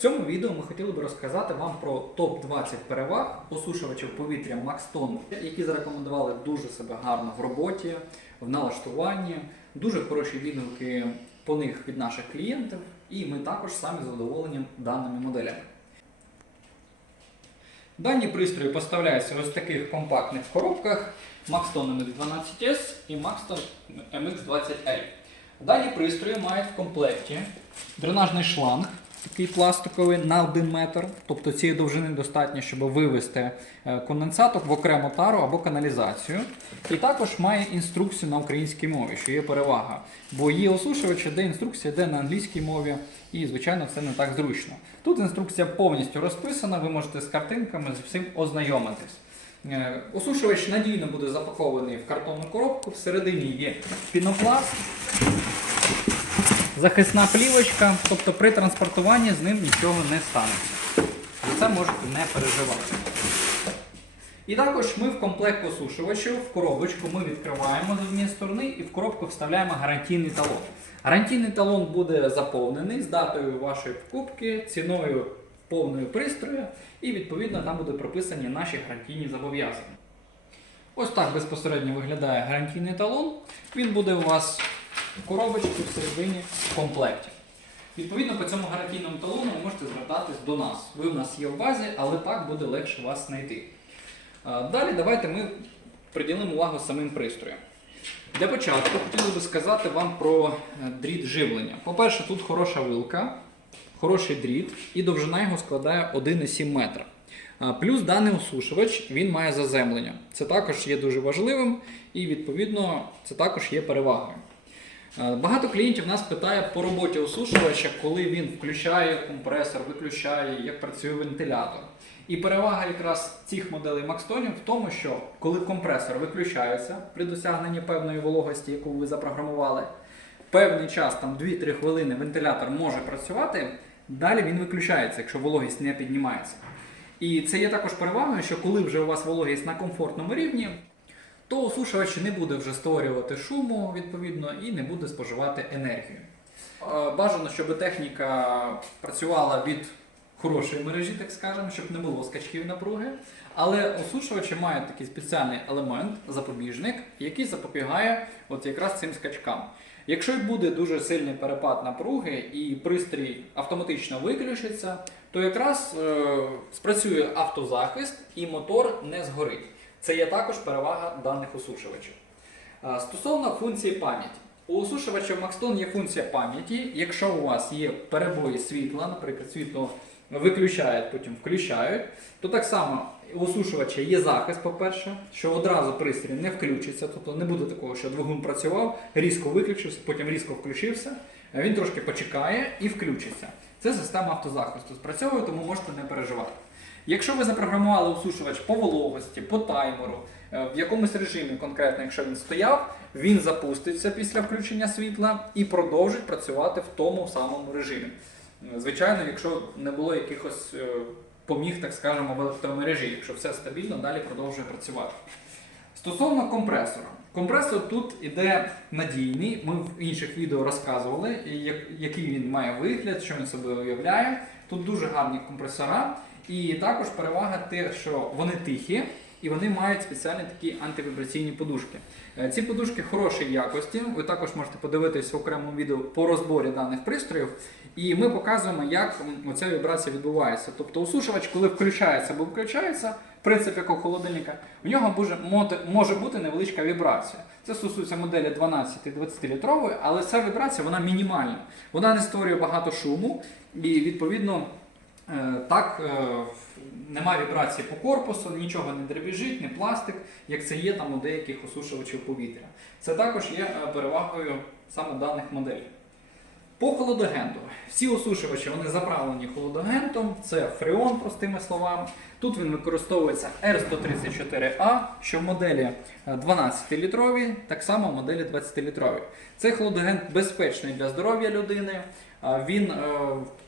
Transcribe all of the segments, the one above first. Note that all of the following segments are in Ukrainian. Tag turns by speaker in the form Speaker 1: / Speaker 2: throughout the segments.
Speaker 1: В цьому відео ми хотіли би розказати вам про топ-20 переваг осушувачів повітря Maxton, які зарекомендували дуже себе гарно в роботі, в налаштуванні, дуже хороші відгуки по них від наших клієнтів, і ми також самі задоволені даними моделями. Дані пристрої поставляються ось таких компактних коробках Maxton MX12S і Maxton MX20L. Дані пристрої мають в комплекті дренажний шланг, такий пластиковий на 1 метр. Тобто цієї довжини достатньо, щоб вивести е, конденсатор в окрему тару або каналізацію. І також має інструкцію на українській мові, що є перевага. Бо є осушувачі, де інструкція йде на англійській мові, і, звичайно, це не так зручно. Тут інструкція повністю розписана, ви можете з картинками з всім ознайомитись. Е, Осушувач надійно буде запакований в картонну коробку. Всередині є пінопласт, захисна плівочка, тобто при транспортуванні з ним нічого не станеться. За це можете не переживати. І також ми в комплект осушувачів в коробочку ми відкриваємо з однієї сторони і в коробку вставляємо гарантійний талон. Гарантійний талон буде заповнений з датою вашої покупки, ціною повної пристрою, і відповідно там будуть прописані наші гарантійні зобов'язання. Ось так безпосередньо виглядає гарантійний талон. Він буде у вас коробочці всередині в комплекті. Відповідно, по цьому гарантійному талону ви можете звертатись до нас. Ви в нас є в базі, але так буде легше вас знайти. Далі давайте ми приділимо увагу самим пристроям. Для початку хотілося би сказати вам про е, дріт живлення. По-перше, тут хороша вилка, хороший дріт, і довжина його складає 1,7 метра. Плюс даний осушувач він має заземлення. Це також є дуже важливим і, відповідно, це також є перевагою. Е, Багато клієнтів нас питає по роботі осушувача, коли він включає компресор, виключає, як працює вентилятор. І перевага якраз цих моделей Макстонів в тому, що коли компресор виключається при досягненні певної вологості, яку ви запрограмували, певний час, там 2-3 хвилини, вентилятор може працювати, далі він виключається, якщо вологість не піднімається. І це є також перевагою, що коли вже у вас вологість на комфортному рівні, то осушувач не буде вже створювати шуму відповідно і не буде споживати енергію. Е, Бажано, щоб техніка працювала від хорошої мережі, так скажемо, щоб не було скачків напруги. Але осушувачі мають такий спеціальний елемент, запобіжник, який запобігає от якраз цим скачкам. Якщо буде дуже сильний перепад напруги і пристрій автоматично виключиться, то якраз е, спрацює автозахист і мотор не згорить. Це є також перевага даних осушувачів. Стосовно функції пам'яті. У осушувачів Maxton є функція пам'яті. Якщо у вас є перебої світла, наприклад, світло виключають, потім включають, то так само у осушувача є захист, по-перше, що одразу пристрій не включиться, тобто не буде такого, що двигун працював, різко виключився, потім різко включився, він трошки почекає і включиться. Це система автозахисту спрацьовує, тому можете не переживати. Якщо ви запрограмували осушувач по вологості, по таймеру, е, в якомусь режимі, конкретно, якщо він стояв, він запуститься після включення світла і продовжить працювати в тому самому режимі. Звичайно, якщо не було якихось е, поміг, так скажемо, в електромережі, якщо все стабільно, далі продовжує працювати. Стосовно компресора. Компресор тут іде надійний. Ми в інших відео розказували, який він має вигляд, що він себе уявляє. Тут дуже гарні компресора. І також перевага те, що вони тихі і вони мають спеціальні такі антивібраційні подушки. Е, Ці подушки хорошої якості. Ви також можете подивитись в окремому відео по розборі даних пристроїв. І ми показуємо, як м, оця вібрація відбувається. Тобто осушувач, коли включається або виключається, принцип як у холодильника, в нього може бути невеличка вібрація. Це стосується моделі 12-20 літрової, але ця вібрація вона мінімальна. Вона не створює багато шуму і відповідно. Е, Так, нема вібрації по корпусу, нічого не дребіжить, не пластик, як це є там у деяких осушувачів повітря. Це також є е, перевагою саме даних моделей. По холодогенту. Всі осушувачі вони заправлені холодогентом, це фреон, простими словами. Тут він використовується R134A, що в моделі 12-літрові, так само в моделі 20-літрові. Цей холодогент безпечний для здоров'я людини. А Він е,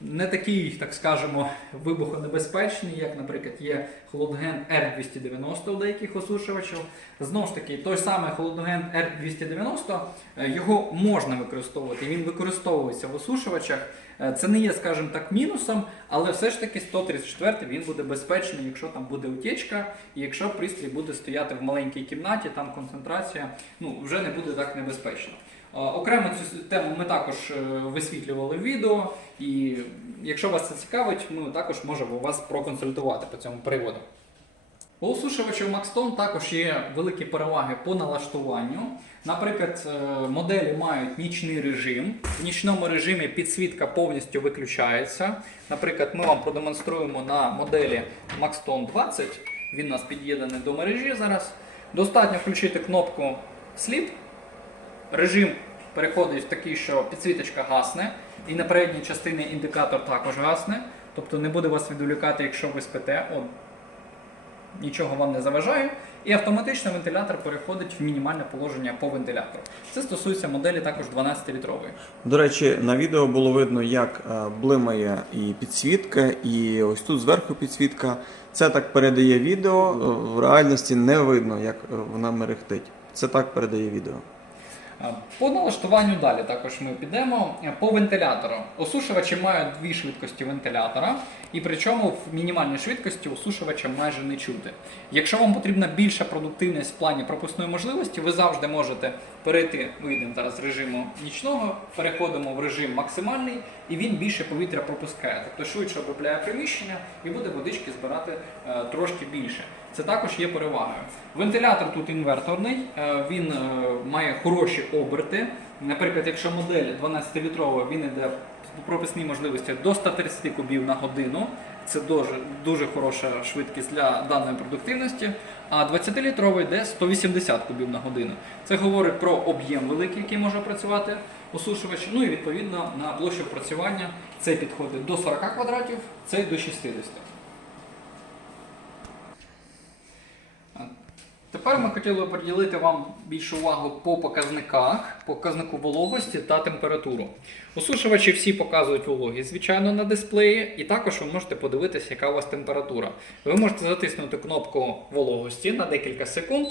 Speaker 1: не такий, так скажемо, вибухонебезпечний, як, наприклад, є холодоген R290 у деяких осушувачів. Знову ж таки, той самий холодоген R290, е, його можна використовувати. Він використовується в осушувачах Е, Це не є, скажімо так, мінусом, але все ж таки 134 він буде безпечний, якщо там буде утічка, і якщо пристрій буде стояти в маленькій кімнаті, там концентрація ну, вже не буде так небезпечно. Е, Окремо цю тему ми також е, висвітлювали в відео, і якщо вас це цікавить, ми також можемо вас проконсультувати по цьому приводу. У осушувачів Maxton також є великі переваги по налаштуванню. Наприклад, е, моделі мають нічний режим. В нічному режимі підсвітка повністю виключається. Наприклад, ми вам продемонструємо на моделі Maxton 20. Він у нас під'єднаний до мережі зараз. Достатньо включити кнопку Sleep. Режим переходить в такий, що підсвіточка гасне, і на передній частині індикатор також гасне. Тобто не буде вас відволікати, якщо ви спите. От, нічого вам не заважає, і автоматично вентилятор переходить в мінімальне положення по вентилятору. Це стосується моделі також 12-літрової.
Speaker 2: До речі, на відео було видно, як е, блимає і підсвітка, і ось тут зверху підсвітка. Це так передає відео. е, В реальності не видно, як е, вона мерехтить. Це так передає відео.
Speaker 1: А, По налаштуванню далі також ми підемо. Е, По вентилятору. Осушувачі мають дві швидкості вентилятора, і причому в мінімальній швидкості осушувача майже не чути. Якщо вам потрібна більша продуктивність в плані пропускної можливості, ви завжди можете перейти, вийдемо зараз з режиму нічного, переходимо в режим максимальний, і він більше повітря пропускає. Тобто швидше обробляє приміщення і буде водички збирати е, трошки більше. Це також є перевагою. Вентилятор тут інверторний, е, він е, має хороші оберти. Наприклад, якщо модель 12-літрова, він йде по прописній можливості до 130 кубів на годину. Це дуже, дуже хороша швидкість для даної продуктивності. А 20-літровий йде 180 кубів на годину. Це говорить про об'єм великий, який може працювати осушувач. Ну і відповідно на площу працювання цей підходить до 40 квадратів, цей до 60. Тепер ми хотіли приділити вам більшу увагу по показниках, показнику вологості та температуру. Осушувачі всі показують вологість, звичайно, на дисплеї, і також ви можете подивитися, яка у вас температура. Ви можете затиснути кнопку вологості на декілька секунд.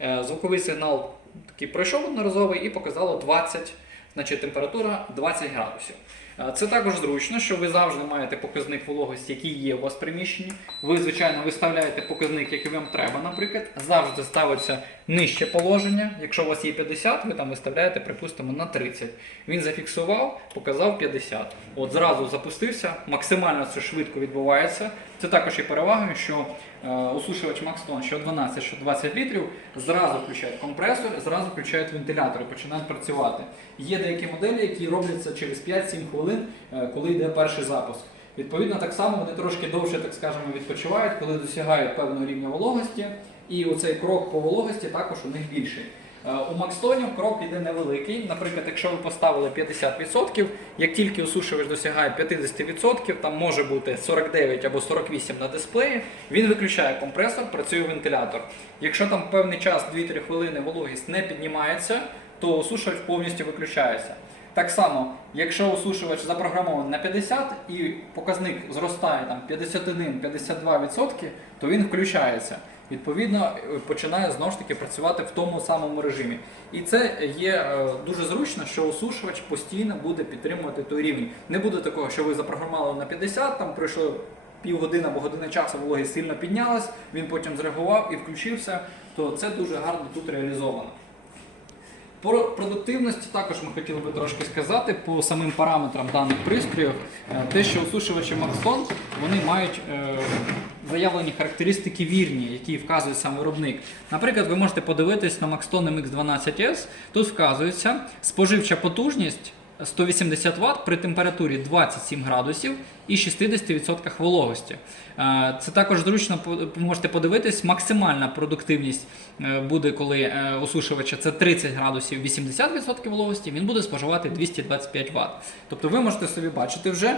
Speaker 1: Е, Звуковий сигнал такий пройшов одноразовий і показало 20, значить температура 20 градусів. Е, Це також зручно, що ви завжди маєте показник вологості, який є у вас в приміщенні. Ви, звичайно, виставляєте показник, який вам треба, наприклад. Завжди ставиться нижче положення. Якщо у вас є 50, ви там виставляєте, припустимо, на 30. Він зафіксував, показав 50. От зразу запустився, максимально це швидко відбувається. Це також є перевагою, що е, осушувач Maxton, що 12, що 20 літрів, зразу включають компресор, зразу включають вентилятор і починають працювати. Є деякі моделі, які робляться через 5-7 хвилин, е, коли йде перший запуск. Відповідно, так само вони трошки довше, так скажемо, відпочивають, коли досягають певного рівня вологості. І оцей крок по вологості також у них більший. Е, У Макстонів крок іде невеликий. Наприклад, якщо ви поставили 50%, як тільки осушувач досягає 50%, там може бути 49 або 48 на дисплеї, він виключає компресор, працює вентилятор. Якщо там певний час 2-3 хвилини вологість не піднімається, то осушувач повністю виключається. Так само, якщо осушувач запрограмований на 50 і показник зростає там 51-52%, то він включається. Відповідно, е, починає знову ж таки працювати в тому самому режимі. І це є е, дуже зручно, що осушувач постійно буде підтримувати той рівень. Не буде такого, що ви запрограмували на 50, там пройшло півгодини або години часу, вологість сильно піднялась, він потім зреагував і включився, то це дуже гарно тут реалізовано. Про продуктивності також ми хотіли би трошки сказати по самим параметрам даних пристроїв. Е, Те, що осушувачі Maxton, вони мають е, заявлені характеристики вірні, які вказує сам виробник. Наприклад, ви можете подивитись на Maxton MX12S, тут вказується споживча потужність 180 Вт при температурі 27 градусів і 60% вологості. Е, Це також зручно можете подивитись. Максимальна продуктивність е, буде, коли е, осушувача це 30 градусів 80% вологості, він буде споживати 225 Вт. Тобто ви можете собі бачити вже,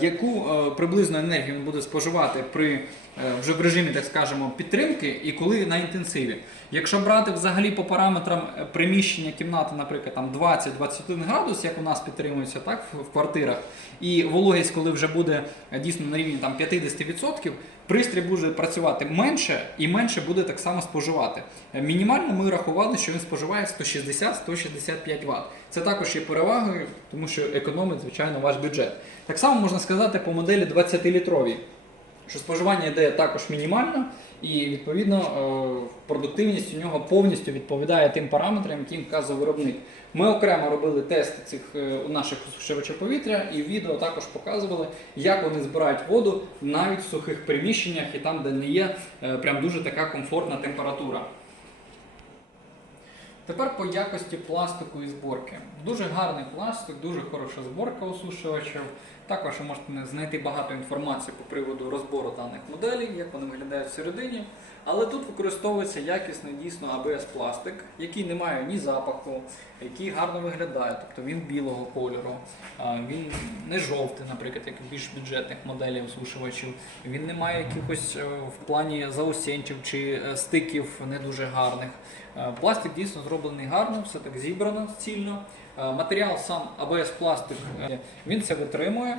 Speaker 1: яку приблизно енергію він буде споживати при вже в режимі, так скажемо, підтримки і коли на інтенсиві. Якщо брати взагалі по параметрам приміщення кімнати, наприклад, там 20-21 градус, як у нас підтримується так в квартирах, і вологість, коли вже буде е, дійсно на рівні там 50%, пристрій буде працювати менше і менше буде так само споживати. Е, Мінімально ми рахували, що він споживає 160-165 Вт. Це також є перевагою, тому що економить, звичайно, ваш бюджет. Так само можна сказати по моделі 20-літровій що споживання йде також мінімально, і відповідно е, продуктивність у нього повністю відповідає тим параметрам, які вказує виробник. Ми окремо робили тести цих е, у наших осушувачів повітря, і в відео також показували, як вони збирають воду навіть в сухих приміщеннях і там, де не є е, прям дуже така комфортна температура. Тепер по якості пластику і зборки. Дуже гарний пластик, дуже хороша зборка осушувачів. Також ви можете знайти багато інформації по приводу розбору даних моделей, як вони виглядають всередині. Але тут використовується якісний дійсно АБС пластик, який не має ні запаху, який гарно виглядає, тобто він білого кольору, він не жовтий, наприклад, як більш бюджетних моделей осушувачів. Він не має якихось е, в плані заусенців чи е, стиків не дуже гарних. Е, Пластик дійсно зроблений гарно, все так зібрано цільно. Матеріал сам АБС пластик він це витримує,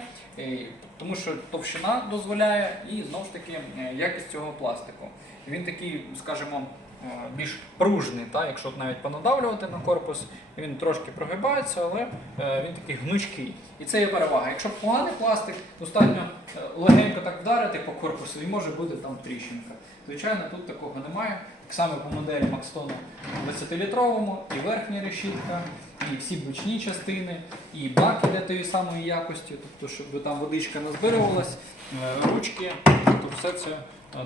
Speaker 1: тому що товщина дозволяє і знову ж таки якість цього пластику. Він такий, скажімо, е, більш пружний, та, якщо навіть понадавлювати на корпус, він трошки прогибається, але е, він такий гнучкий. І це є перевага. Якщо поганий пластик, достатньо е, легенько так вдарити по корпусу і може бути там тріщинка. Звичайно, тут такого немає. Так само по моделі Макстона 20-літровому, і верхня решітка, і всі бочні частини, і баки для тієї самої якості, тобто, щоб там водичка не збирувалась, ручки, тобто все це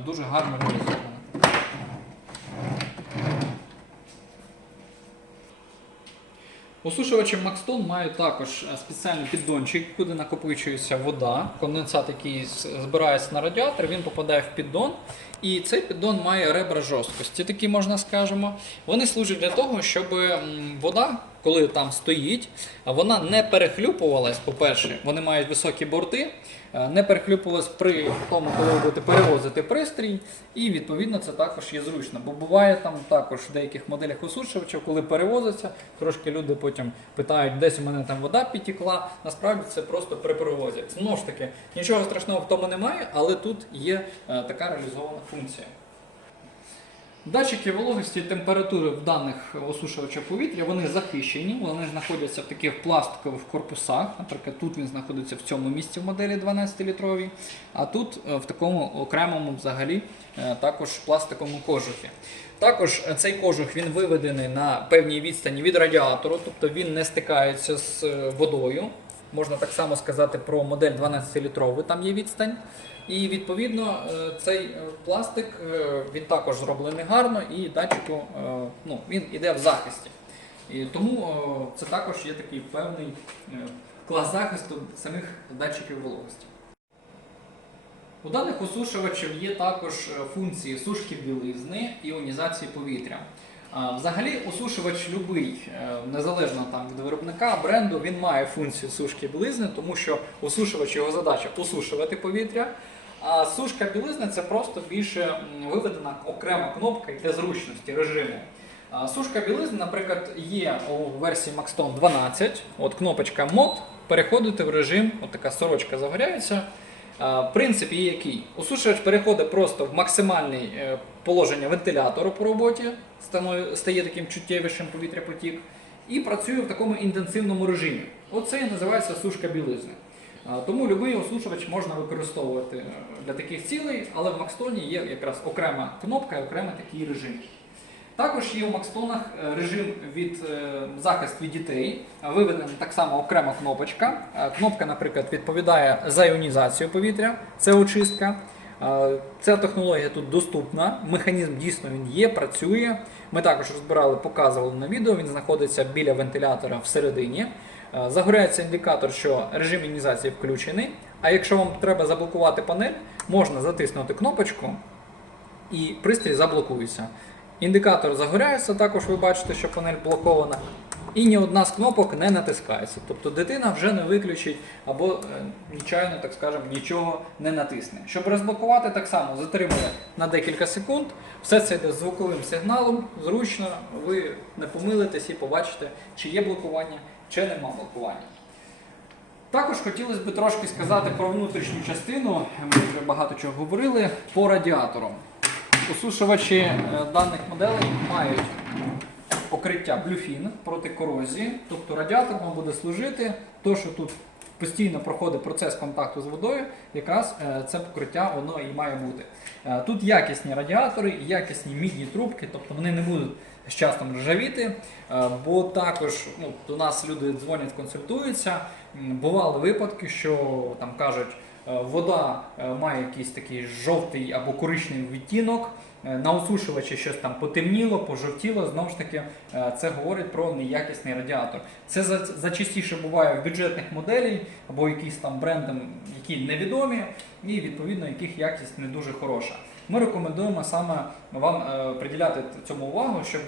Speaker 1: дуже гарно реалізовано. Осушувачі Макстон мають також е, спеціальний піддончик, куди накопичується вода. Конденсат, який збирається на радіатор, він попадає в піддон. І цей піддон має ребра жорсткості, такі можна скажемо. Вони служать для того, щоб вода, коли там стоїть, вона не перехлюпувалась. По-перше, вони мають високі борти, е, не перехлюпувалась при тому, коли ви будете перевозити пристрій. І відповідно це також є зручно. Бо буває там також в деяких моделях осушувачів, коли перевозиться, трошки люди потім питають, десь у мене там вода підтекла. Насправді це просто при перевозі. Знову ж таки, нічого страшного в тому немає, але тут є е, така реалізована функція. Датчики вологості і температури в даних осушувачах повітря вони захищені, вони знаходяться в таких пластикових корпусах. Наприклад, тут він знаходиться в цьому місці в моделі 12-літровій, а тут е, в такому окремому взагалі е, також пластиковому кожухі. Також е, цей кожух він виведений на певній відстані від радіатору, тобто він не стикається з водою. Можна так само сказати про модель 12-літрову, там є відстань. І відповідно е, цей е, пластик е, він також зроблений гарно і датчику ну, він іде в захисті. І тому це також є такий певний клас захисту самих датчиків вологості. У даних осушувачів є також функції сушки білизни іонізації повітря. Взагалі, осушувач любий, е, незалежно там від виробника, бренду, він має функцію сушки білизни, тому що осушувач його задача посушувати повітря. А сушка білизни це просто більше виведена окрема кнопка для зручності режиму. Сушка білизни, наприклад, є у версії Maxton 12. От кнопочка мод, переходите в режим, от така сорочка загоряється. Принцип її який? Осушувач переходить просто в максимальне е, положення вентилятору по роботі, стає таким чуттєвішим повітря-потік, і працює в такому інтенсивному режимі. Оце і називається сушка білизни. Тому будь-який осушувач можна використовувати е, для таких цілей, але в Макстоні є якраз окрема кнопка і окремий такий режим. Також є у Макстонах е, режим від е, захист від дітей. Виведена так само окрема кнопочка. Е, Кнопка, наприклад, відповідає за іонізацію повітря, це очистка. Ця технологія тут доступна. Механізм дійсно він є, працює. Ми також розбирали, показували на відео. Він знаходиться біля вентилятора всередині. Загоряється індикатор, що режим іонізації включений. А якщо вам треба заблокувати панель, можна затиснути кнопочку і пристрій заблокується. Індикатор загоряється, також ви бачите, що панель блокована. І ні одна з кнопок не натискається. Тобто дитина вже не виключить або е, нечайно, так скажемо, нічого не натисне. Щоб розблокувати, так само затримує на декілька секунд. Все це йде звуковим сигналом. Зручно, ви не помилитесь і побачите, чи є блокування, чи нема блокування. Також хотілося б трошки сказати про внутрішню частину. Ми вже багато чого говорили по радіаторам. Осушувачі е, даних моделей мають покриття Bluefin проти корозії. Тобто радіатор вам буде служити, то що тут постійно проходить процес контакту з водою, якраз е, це покриття воно і має бути. Е, Тут якісні радіатори, якісні мідні трубки, тобто вони не будуть з часом ржавіти, бо також ну, до нас люди дзвонять, консультуються. Бували випадки, що там кажуть, вода е, має якийсь такий жовтий або коричневий відтінок. е, На осушувачі щось там потемніло, пожовтіло. Знову ж таки, е, це говорить про неякісний радіатор. Це за- зачастіше буває в бюджетних моделей або якісь там брендам, які невідомі, і відповідно яких якість не дуже хороша. Ми рекомендуємо саме вам е, приділяти цьому увагу, щоб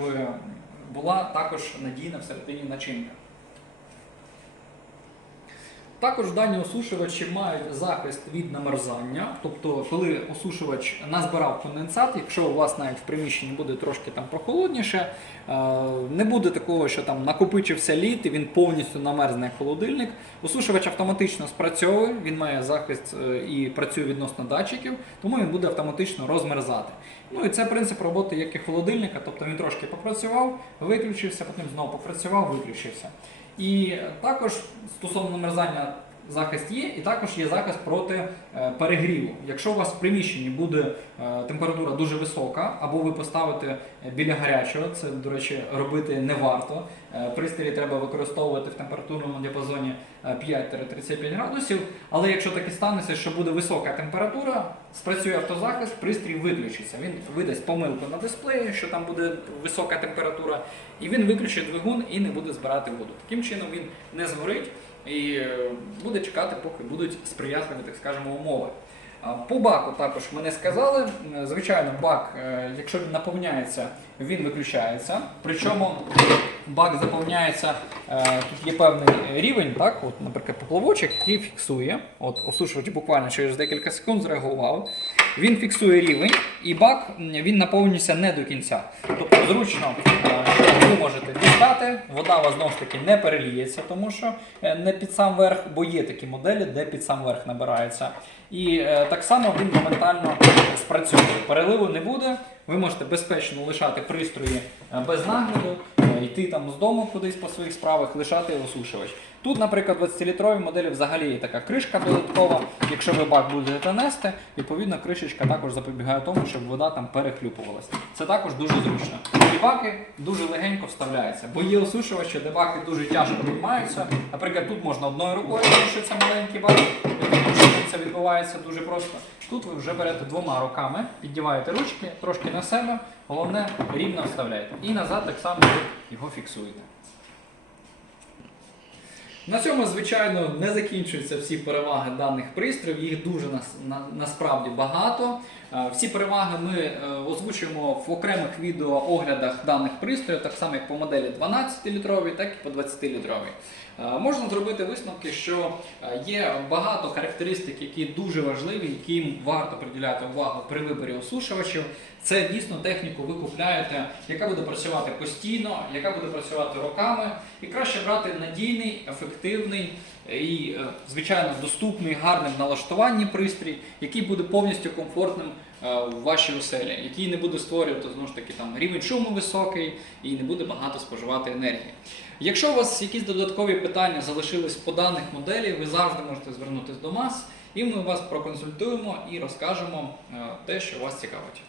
Speaker 1: була також надійна всередині начинка. Також дані осушувачі мають захист від намерзання. Тобто, коли осушувач назбирав конденсат, якщо у вас навіть в приміщенні буде трошки там прохолодніше, е, не буде такого, що там накопичився лід і він повністю намерзне холодильник. Осушувач автоматично спрацьовує, він має захист е, і працює відносно датчиків, тому він буде автоматично розмерзати. Ну і це принцип роботи як і холодильника, тобто він трошки попрацював, виключився, потім знову попрацював, виключився. І також стосовно намерзання захист є, і також є захист проти е, перегріву. Якщо у вас в приміщенні буде е, температура дуже висока, або ви поставите е, біля гарячого, це, до речі, робити не варто. Пристрій треба використовувати в температурному діапазоні е, 5-35 градусів. Але якщо таки станеться, що буде висока температура, спрацює автозахист, пристрій виключиться. Він видасть помилку на дисплеї, що там буде висока температура, і він виключить двигун і не буде збирати воду. Таким чином він не згорить і е, буде чекати, поки будуть сприятливі, так скажемо, умови. По баку також ми не сказали. Звичайно, бак, е, якщо він наповняється, він виключається. Причому бак заповняється, е, тут є певний рівень, так, от, наприклад, поплавочок, який фіксує. От осушувач буквально через декілька секунд зреагував. Він фіксує рівень, і бак він наповнюється не до кінця. Тобто зручно е, ви можете дістати, вода у вас знову ж таки не переліється, тому що е, не під сам верх, бо є такі моделі, де під сам верх набирається. І е, так само він моментально спрацює. Переливу не буде. Ви можете безпечно лишати пристрої без нагляду, йти там з дому кудись по своїх справах, лишати осушувач. Тут, наприклад, 20-літрові моделі взагалі є така кришка додаткова. Якщо ви бак будете нести, відповідно кришечка також запобігає тому, щоб вода там перехлюпувалася. Це також дуже зручно. І баки дуже легенько вставляються, бо є осушувачі, де баки дуже тяжко піднімаються. Наприклад, тут можна одною рукою, тому що це маленький бак. Це відбувається дуже просто. Тут ви вже берете двома руками, піддіваєте ручки, трошки на себе, головне рівно вставляєте. І назад так само його фіксуєте. На цьому, звичайно, не закінчуються всі переваги даних пристроїв, їх дуже нас, на, насправді багато. Е, Всі переваги ми е, озвучуємо в окремих відеооглядах даних пристроїв, так само як по моделі 12-літровій, так і по 20-літровій. Е, Можна зробити висновки, що е, є багато характеристик, які дуже важливі, яким варто приділяти увагу при виборі осушувачів. Це дійсно техніку ви купляєте, яка буде працювати постійно, яка буде працювати роками, і краще брати надійний, ефективний і, е, звичайно, доступний, гарним налаштуванні пристрій, який буде повністю комфортним в вашій оселі, який не буде створювати знову ж таки там рівень шуму високий і не буде багато споживати енергії. Якщо у вас якісь додаткові питання залишились по даних моделі, ви завжди можете звернутися до нас, і ми вас проконсультуємо і розкажемо е, те, що вас цікавить.